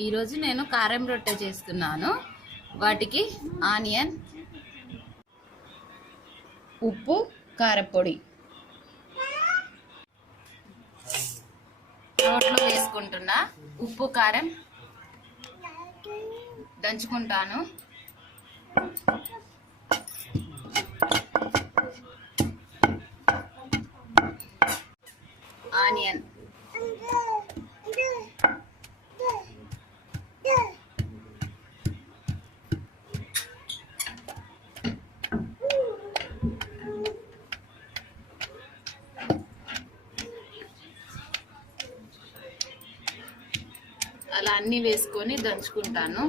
ఈరోజు నేను కారం రొట్టె చేస్తున్నాను. వాటికి ఆనియన్, ఉప్పు, కారపొడి రోట్లో వేసుకుంటున్నా. ఉప్పు కారం దంచుకుంటాను. ఆనియన్, అలా అన్నీ వేసుకొని దంచుకుంటాను.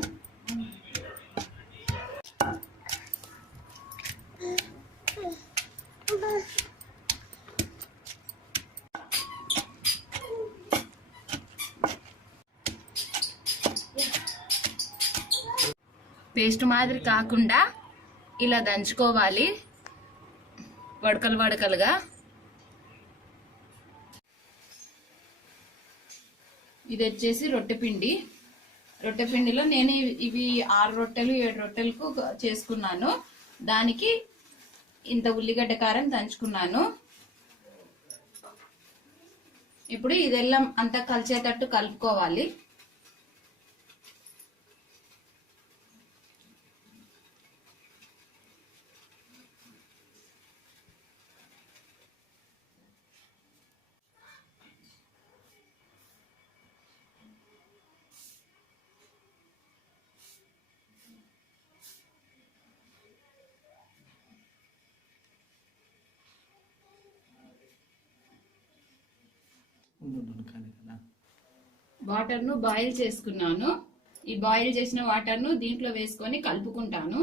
పేస్ట్ మాదిరి కాకుండా ఇలా దంచుకోవాలి, వడకలు వడకలుగా. ఇది వచ్చేసి రొట్టె పిండి. రొట్టె పిండిలో నేను ఇవి 6 రొట్టెలు 7 రొట్టెలకు చేసుకున్నాను. దానికి ఇంత ఉల్లిగడ్డ కారం దంచుకున్నాను. ఇప్పుడు ఇదెల్లం అంతా కలిసేటట్టు కలుపుకోవాలి. వాటర్ను బాయిల్ చేసుకున్నాను. ఈ బాయిల్ చేసిన వాటర్ను దీంట్లో వేసుకొని కలుపుకుంటాను.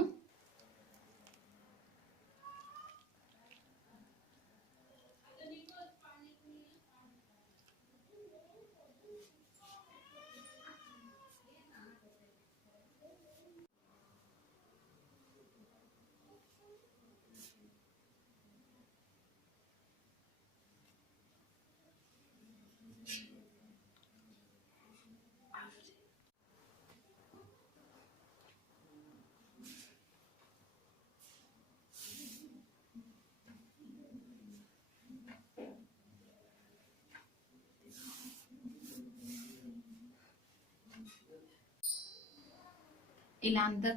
ఇలా అంతా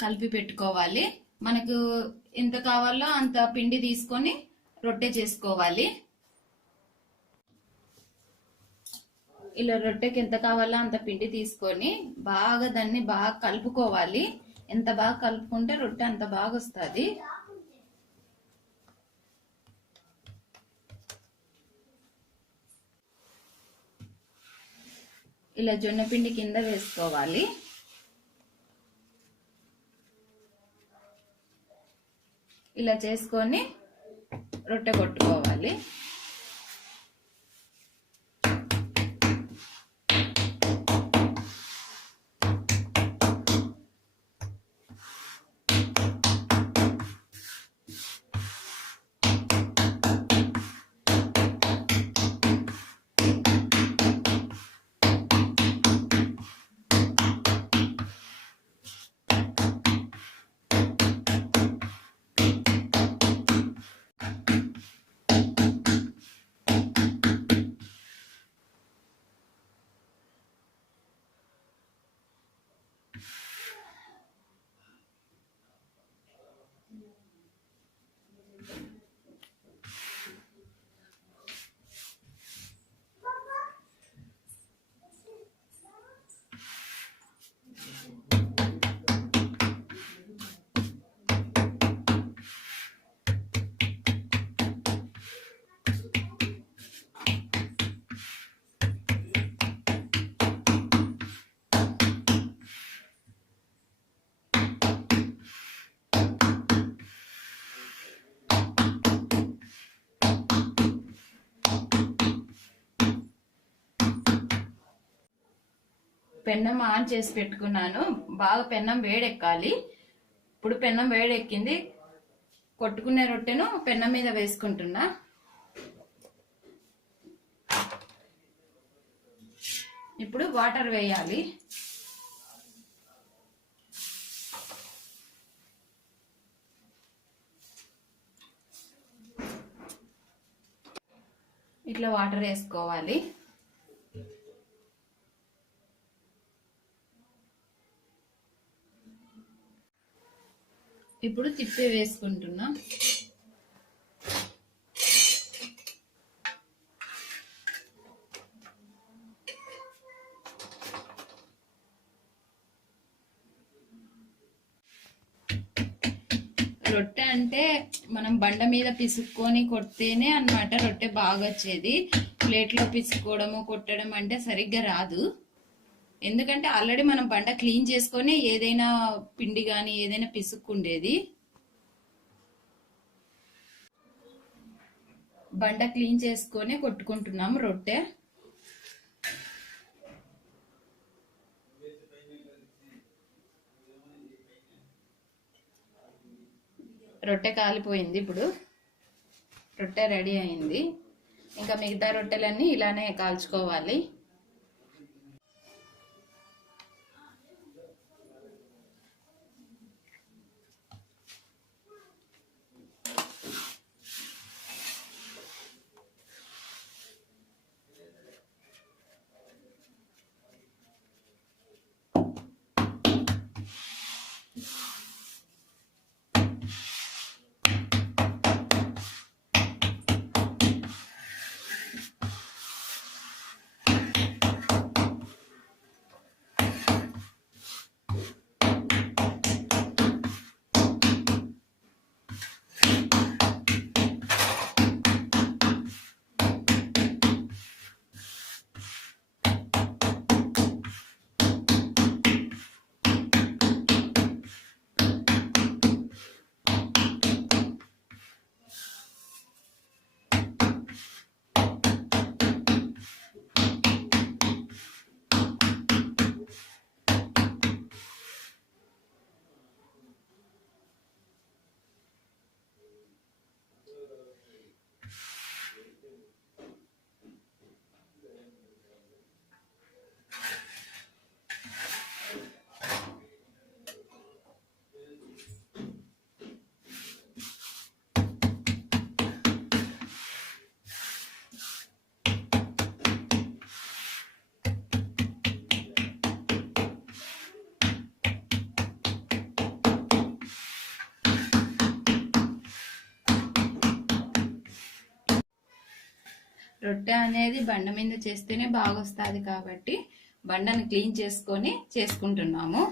కలిపి పెట్టుకోవాలి. మనకు ఎంత కావాలో అంత పిండి తీసుకొని రొట్టె చేసుకోవాలి. ఇలా రొట్టెకి ఎంత కావాలో అంత పిండి తీసుకొని దాన్ని బాగా కలుపుకోవాలి. ఎంత బాగా కలుపుకుంటే రొట్టె అంత బాగా వస్తుంది. ఇలా జొన్న పిండి కింద వేసుకోవాలి. ఇలా చేసుకొని రొట్టె కొట్టుకోవాలి. పెన్నం ఆన్ చేసి పెట్టుకున్నాను. బాగా పెన్నం వేడెక్కాలి. ఇప్పుడు పెన్నం వేడెక్కింది. కొట్టుకునే రొట్టెను పెన్నం మీద వేసుకుంటున్నా. ఇప్పుడు వాటర్ వేయాలి. ఇట్లా వాటర్ వేసుకోవాలి. ఇప్పుడు తిప్పి వేసుకుంటున్నా. రొట్టె అంటే మనం బండ మీద పిసుక్కొని కొడితేనే అన్నమాట రొట్టె బాగా వచ్చేది. ప్లేట్లో పిసుకోవడము కొట్టడం అంటే సరిగ్గా రాదు. ఎందుకంటే ఆల్రెడీ మనం బండ క్లీన్ చేసుకొని ఏదైనా పిండి కానీ ఏదైనా పిసుక్కుండేది. బండ క్లీన్ చేసుకొని కొట్టుకుంటున్నాం రొట్టె. రొట్టె కాలిపోయింది. ఇప్పుడు రొట్టె రెడీ అయింది. ఇంకా మిగతా రొట్టెలన్నీ ఇలానే కాల్చుకోవాలి. రొట్టె అనేది బండ మీద చేస్తేనే బాగా వస్తుంది కాబట్టి బండను క్లీన్ చేసుకొని చేసుకుంటున్నాము.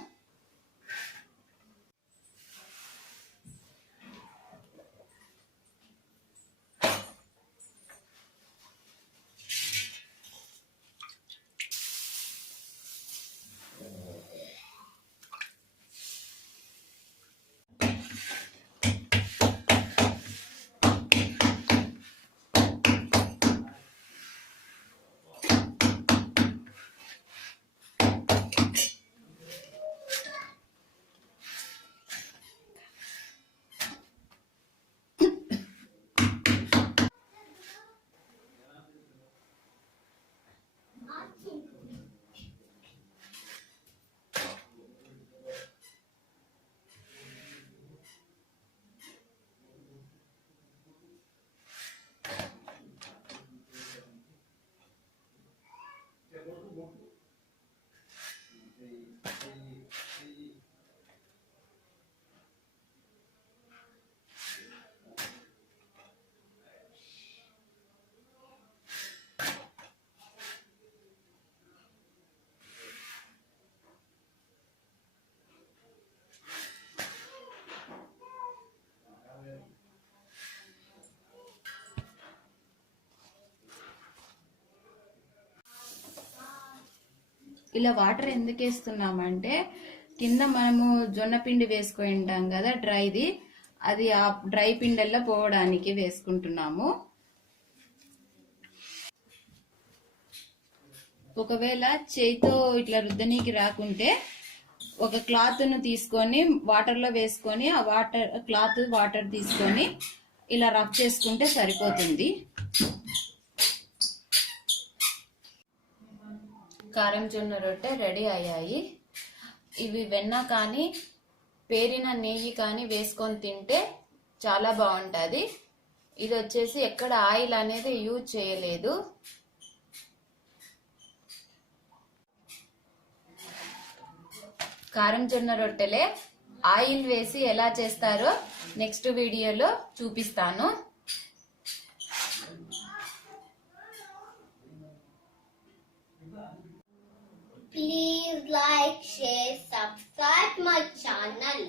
ఇలా వాటర్ ఎందుకు వేస్తున్నామంటే కింద మనము జొన్న పిండి వేసుకొని ఉంటాం కదా డ్రైది, అది ఆ డ్రై పిండల్లో పోవడానికి వేసుకుంటున్నాము. ఒకవేళ చేయితో ఇట్లా రుద్దనీకి రాకుంటే ఒక క్లాత్ ను తీసుకొని వాటర్ లో వేసుకొని ఆ వాటర్ తీసుకొని ఇలా రబ్ చేసుకుంటే సరిపోతుంది. కారం జొన్న రొట్టె రెడీ అయ్యాయి. ఇవి వెన్న కానీ పేరిన నెయ్యి కానీ వేసుకొని తింటే చాలా బాగుంటుంది. ఇది వచ్చేసి ఎక్కడ ఆయిల్ అనేది యూజ్ చేయలేదు. కారం జొన్న రొట్టెలే ఆయిల్ వేసి ఎలా చేస్తారో నెక్స్ట్ వీడియోలో చూపిస్తాను. Please like, share, subscribe my channel.